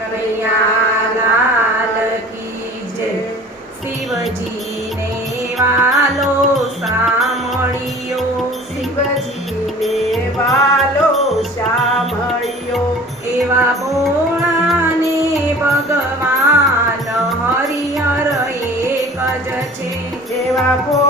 કનૈયા લાલ કી જય. શિવજીને વાલો સાંભળ્યો. શિવજીને વાલો સાંભળ્યો. એવા બોણાને ભગવાન હરિહર એક જ છે. એવા ભોળાને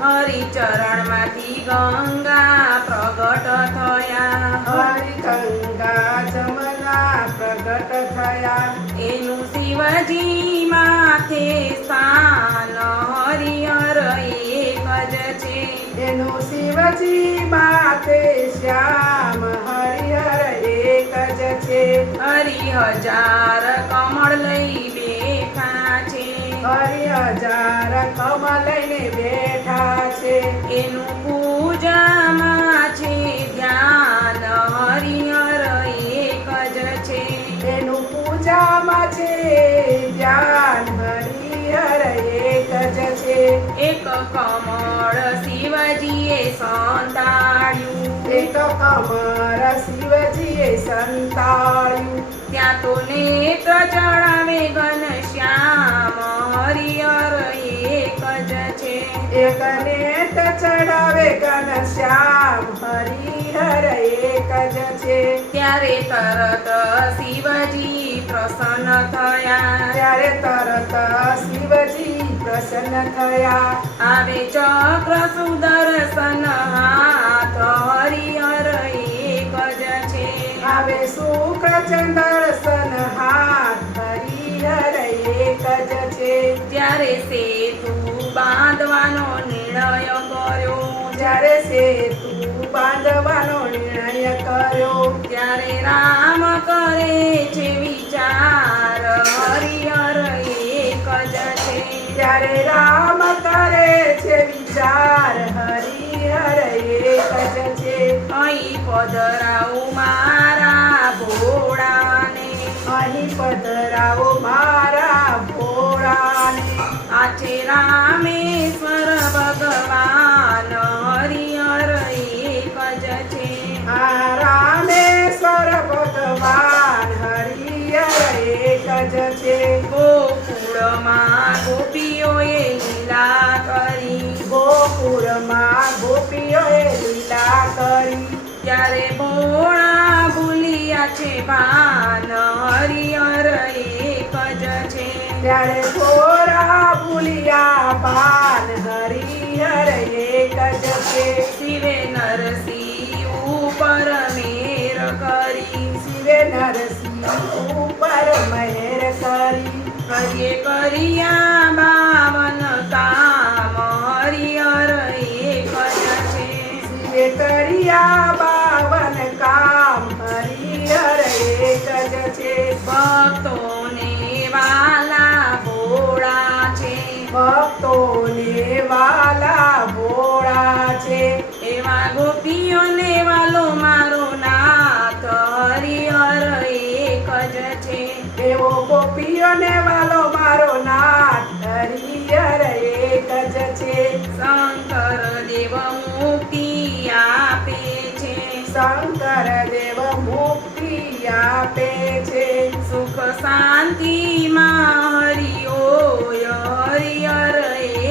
હરિચરણમાંથી ગંગા પ્રગટ થયા હરિ ગંગા જમના પ્રગટ થયા એનું શિવજી માથે સ્થાન હરિહર એક જ છે એનું શિવજી માથે શ્યામ હરિહર એક જ છે હરિ હજાર કમળ લઈ બેઠા છે હરિ હજાર કમળ લઈને બેઠા એનું પૂજામાં છે ધ્યાન હરિહર એક જ છે. એનું પૂજામાં છે ધ્યાન હરિહર એક જ છે. એક કમળ શિવજીએ સંતાડ્યું. એક કમળ શિવજીએ સંતાળ્યું ત્યાં તો નેત્ર ચડાવે ઘનશ્યામ હરિહર છે એક ચડાવે ઘનશ્યામ હરિહર એક જ છે. ત્યારે તરત શિવજી પ્રસન્ન થયા. ત્યારે તરત શિવજી પ્રસન્ન થયા. આવે ચક્ર સુદર્શન હાથ હરિહર એક જ છે. આવે શુક્ર ચંદ્રસન જ્યારે સેતુ બાંધવાનો નિર્ણય કર્યો, ત્યારે રામ કરે છે વિચાર. હરિહર એક જ છે. ત્યારે રામ કરે છે વિચાર, હરિહર એક જ છે. અહીં પધરાવું એક જ છે ગોકુળમાં ગોપીઓએ લીલા કરી. ગોકુળમાં ગોપીઓએ લીલા કરી. ત્યારે ભોળા ભૂલિયા છે ભાન હરિહર એક જ છે. ત્યારે થોરા ભૂલિયા બાન હરિહર એક જ છે. શિવે નરસિંહ ઉપર મેર કરી. શિવે નરસિંહ કરીએ કર્યા બાવન કામ હરિહર એક છે શિવે કર્યા બાવન કામ હરિહર એક જ છે ભક્તોને વાલા ભોળા છે. ભક્તોને વાલા ભોળા છે. એવા ગોપીઓને વાલો મારો નાથ હરિહર એક જ છે એવો ગોપીઓને આપે છે સુખ શાંતિમાં હરિઓય હરિહર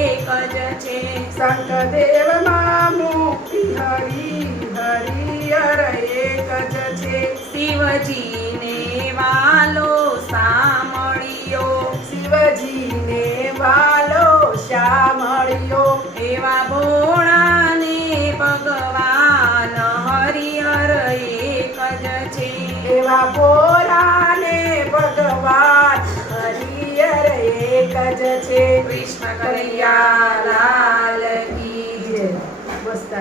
એક જ છે. શંકરદેવમાં મુક્તિ હરિ હરિહર એક જ છે. શિવજીને એવા ભોળાને ભગવાન હરિયર એક જ છે કૃષ્ણ કૈયા લાલ કી જય. મસ્ત